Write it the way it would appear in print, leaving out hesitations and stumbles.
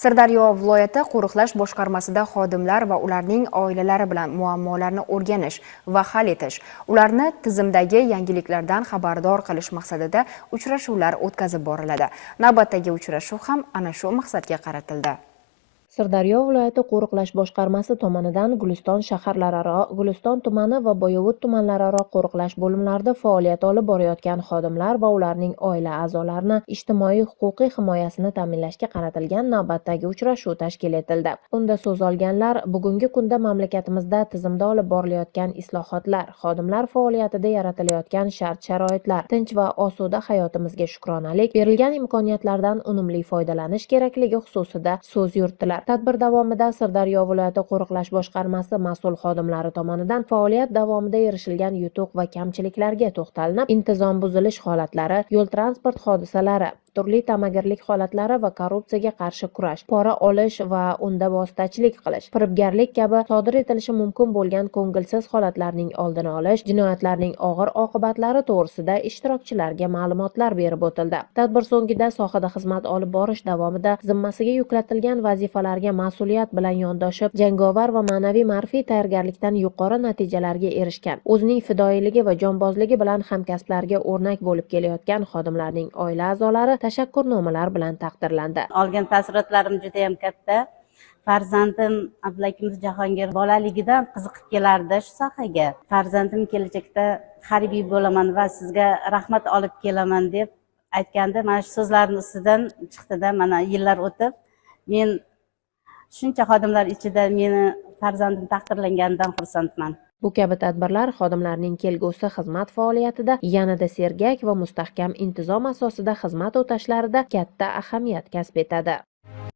Sirdaryo viloyati qo'riqlash boshqarmasida xodimlar va ularning oilalari bilan muammolarni o'rganish va hal etish, ularni tizimdagi yangiliklardan xabardor qilish maqsadida uchrashuvlar o'tkazib boriladi. Navbatdagi uchrashuv ham ana shu maqsadga qaratildi. Sirdaryo viloyati qo'riqlash boshqarmasi tomonidan Guliston shaharlararo, Guliston tumani va Boyovut tumanlararo qo'riqlash bo'limlarida faoliyat olib borayotgan xodimlar va ularning oila a'zolarini ijtimoiy huquqiy himoyasini ta'minlashga qaratilgan navbatdagi uchrashuv tashkil etildi. Unda so'z olganlar bugungi kunda mamlakatimizda tizimda olib borilayotgan islohotlar, xodimlar faoliyatida yaratilayotgan shart-sharoitlar, tinch va osuda hayotimizga shukronalik, berilgan imkoniyatlardan unumli foydalanish kerakligi xususida so'z yuritdilar. Tadbir davomida Sirdaryo viloyati qo'riqlash boshqarmasi mas'ul xodimlari tomonidan faoliyat davomida erishilgan yutuq va kamchiliklarga to'xtalinib, intizom buzilish holatlari, yo'l transport hodisalari, turli ta'magirlik holatlari va korrupsiyaga qarshi kurash, pora olish va unda vositachilik qilish, firibgarlik kabi sodir etilishi mumkin bo'lgan ko'ngilsiz holatlarning oldini olish, jinoyatlarning og'ir oqibatlari to'g'risida ishtirokchilarga ma'lumotlar berib o'tildi. Tadbir so'ngida sohada xizmat olib borish davomida zimmasiga yuklatilgan vazifalarga mas'uliyat bilan yondoshib, jangovar va ma'naviy ma'rifiy tayyorgarlikdan yuqori natijalarga erishgan, o'zining fidoyiligi va jonbozligi bilan hamkasblarga o'rnak bo'lib kelayotgan xodimlarning oila a'zolari tashakkurnomalar bilan taqdirlandi. Olgan taassurotlarim juda ham katta. Farzandim Abdulakimiz Jahongir bolaligidan qiziqib kelardi shu sohaga. Farzandim kelajakda harbiy bo'laman va sizga rahmat olib kelaman deb aytganda, mana shu so'zlarning ustidan chiqdida mana yillar o'tib, men shuncha xodimlar ichida meni farzandim taqdirlanganidan xursandman. Bu kabi tadbirlar xodimlarning kelgusi xizmat faoliyatida yanada sergak va mustahkam intizom asosida xizmat o'tashlarida katta ahamiyat kasb etadi.